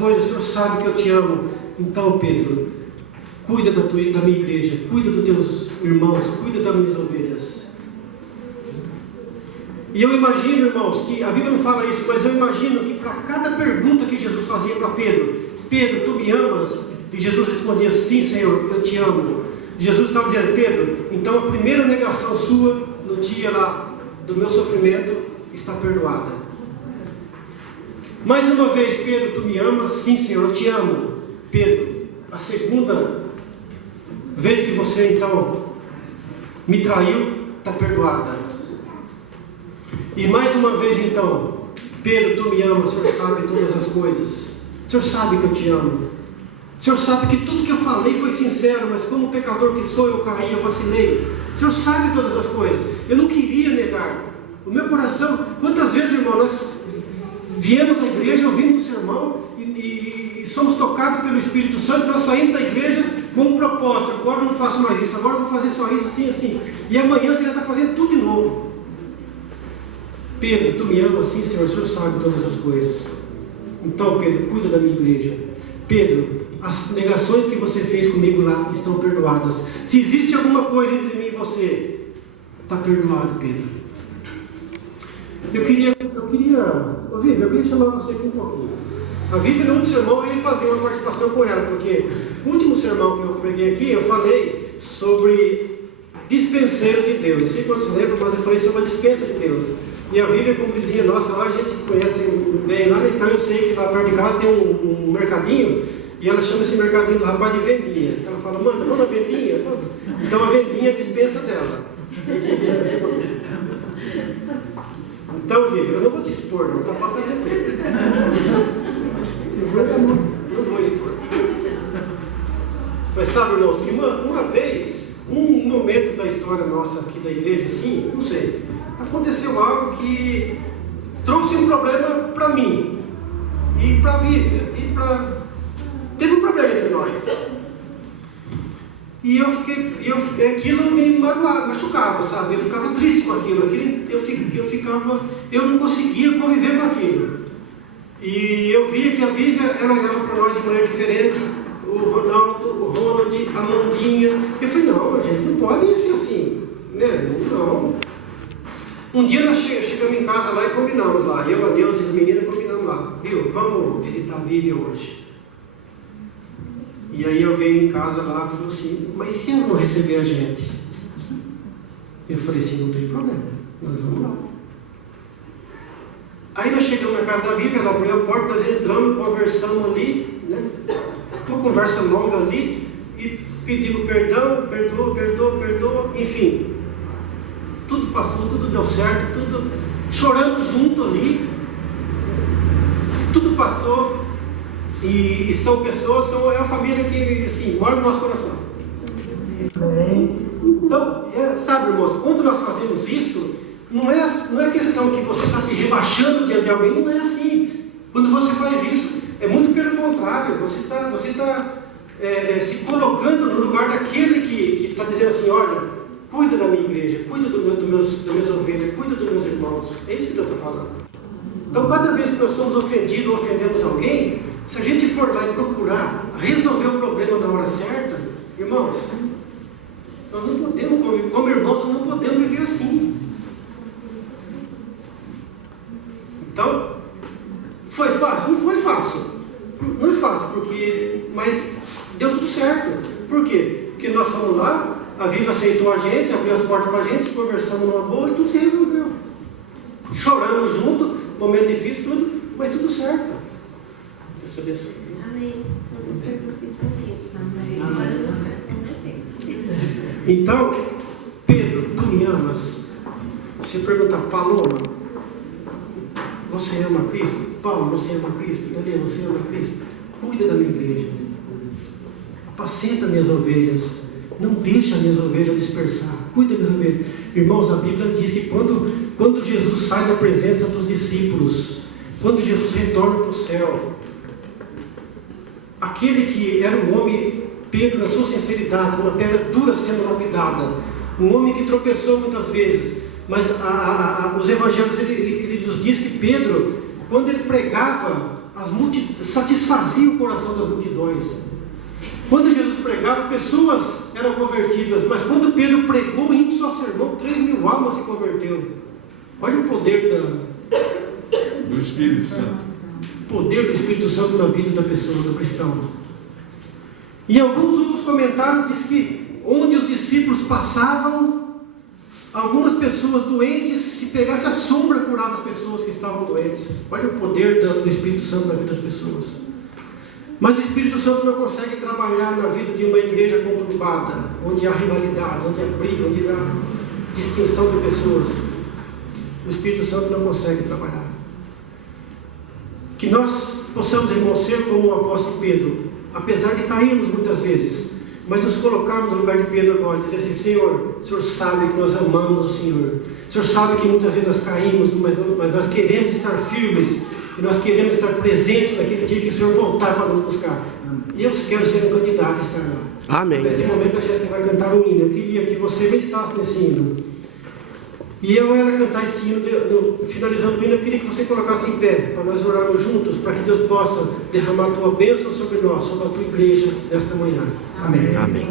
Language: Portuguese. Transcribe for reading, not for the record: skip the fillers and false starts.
coisas, o Senhor sabe que eu te amo. Então, Pedro, cuida da minha igreja, cuida dos teus irmãos, cuida das minhas ovelhas. E eu imagino, irmãos, que a Bíblia não fala isso, mas eu imagino que para cada pergunta que Jesus fazia para Pedro, Pedro, tu me amas? E Jesus respondia, sim, Senhor, eu te amo. Jesus estava dizendo, Pedro, então a primeira negação sua no dia lá do meu sofrimento está perdoada. Mais uma vez, Pedro, tu me amas? Sim, Senhor, eu te amo. Pedro, a segunda vez que você então me traiu, está perdoada. E mais uma vez então, Pedro, tu me amas, o Senhor sabe todas as coisas. O Senhor sabe que eu te amo. O Senhor sabe que tudo que eu falei foi sincero, mas como pecador que sou, eu caí, eu vacilei. O Senhor sabe todas as coisas. Eu não queria negar. O meu coração, quantas vezes, irmão, nós viemos à igreja, ouvimos o sermão e somos tocados pelo Espírito Santo, nós saímos da igreja com um propósito, agora eu não faço mais isso, agora eu vou fazer só isso, assim, assim. E amanhã você já está fazendo tudo de novo. Pedro, tu me amas? Sim, Senhor, o Senhor sabe todas as coisas. Então, Pedro, cuida da minha igreja. Pedro, as negações que você fez comigo lá estão perdoadas. Se existe alguma coisa entre mim e você, está perdoado, Pedro. Eu queria chamar você aqui um pouquinho. A Vivi, no último sermão, eu ia fazer uma participação com ela, porque no último sermão que eu preguei aqui, eu falei sobre dispenseiro de Deus. Não sei quando se lembra, mas eu falei sobre a dispensa de Deus. E a Vivi, como vizinha nossa, lá a gente conhece bem lá, então eu sei que lá perto de casa tem um mercadinho, e ela chama esse mercadinho do rapaz de vendinha. Ela fala, manda, vamos na vendinha. Então a vendinha é a dispensa dela. Então, Vivi, eu não vou te expor, não, tá para fazer não vou expor. Mas sabe, irmãos, que uma vez, um momento da história nossa aqui da igreja, assim, não sei, aconteceu algo que trouxe um problema para mim e para a Vivi, teve um problema entre nós. E aquilo me machucava, sabe? Eu ficava triste com aquilo, eu não conseguia conviver com aquilo. E eu via que a Vivi, ela olhava para nós de maneira diferente, o Ronaldo, o Ronald, a Mandinha. Eu falei, não, a gente não pode ser assim, né? Não. Um dia nós chegamos em casa lá e combinamos lá, eu, a Deus e as meninas combinamos lá, viu? Vamos visitar a Vivi hoje. E aí alguém em casa lá falou assim, mas se ela não receber a gente? Eu falei assim, não tem problema, nós vamos lá. Aí nós chegamos na casa da Vivi, ela abriu a porta, nós entramos, conversamos ali, né? Uma conversa longa ali, e pedimos perdão, perdoa, enfim. Tudo passou, tudo deu certo, tudo chorando junto ali, tudo passou. E são pessoas, é uma família que, assim, mora no nosso coração. Então, sabe, irmãos, quando nós fazemos isso, não é questão que você está se rebaixando diante de alguém, não é assim. Quando você faz isso, é muito pelo contrário, você está se colocando no lugar daquele que está dizendo assim, olha, cuida da minha igreja, cuida das minhas ovelhas, cuida dos meus irmãos. É isso que Deus está falando. Então, cada vez que nós somos ofendidos ou ofendemos alguém, se a gente for lá e procurar resolver o problema na hora certa, irmãos, nós não podemos, como irmãos, nós não podemos viver assim. Então, foi fácil? Não foi fácil. Não é fácil, mas deu tudo certo. Por quê? Porque nós fomos lá, a Vivi aceitou a gente, abriu as portas para a gente, conversamos numa boa e tudo se resolveu. Choramos junto, momento difícil, tudo, mas tudo certo. Amém. Então, Pedro, tu me amas? Você pergunta, Paloma, você ama Cristo? Paulo, você ama Cristo? Daniel, você ama Cristo? Cuida da minha igreja. Apacenta minhas ovelhas. Não deixa minhas ovelhas dispersar. Cuida das minhas ovelhas. Irmãos, a Bíblia diz que quando Jesus sai da presença dos discípulos, quando Jesus retorna para o céu, aquele que era um homem, Pedro, na sua sinceridade, uma pedra dura sendo lapidada, um homem que tropeçou muitas vezes, mas os evangelhos ele nos diz que Pedro, quando ele pregava, satisfazia o coração das multidões. Quando Jesus pregava, pessoas eram convertidas, mas quando Pedro pregou em um só sermão, 3.000 almas se converteu. Olha o poder do Espírito Santo. O poder do Espírito Santo na vida da pessoa, do cristão. E alguns outros comentários diz que onde os discípulos passavam, algumas pessoas doentes, se pegasse a sombra, curava as pessoas que estavam doentes. Olha o poder do Espírito Santo na vida das pessoas. Mas o Espírito Santo não consegue trabalhar na vida de uma igreja conturbada, onde há rivalidade, onde há briga, onde há distinção de pessoas. O Espírito Santo não consegue trabalhar. Que nós possamos, irmãos, ser como o apóstolo Pedro, apesar de cairmos muitas vezes, mas nos colocarmos no lugar de Pedro agora, dizer assim: Senhor, o Senhor sabe que nós amamos o Senhor, o Senhor sabe que muitas vezes nós caímos, mas nós queremos estar firmes, e nós queremos estar presentes naquele dia que o Senhor voltar para nos buscar. E eu quero ser um candidato a estar lá. Amém. Nesse momento a Jéssica vai cantar um hino. Eu queria que você meditasse nesse hino. E eu era cantar esse hino, finalizando o hino, eu queria que você colocasse em pé, para nós orarmos juntos, para que Deus possa derramar a tua bênção sobre nós, sobre a tua igreja, nesta manhã. Amém. Amém.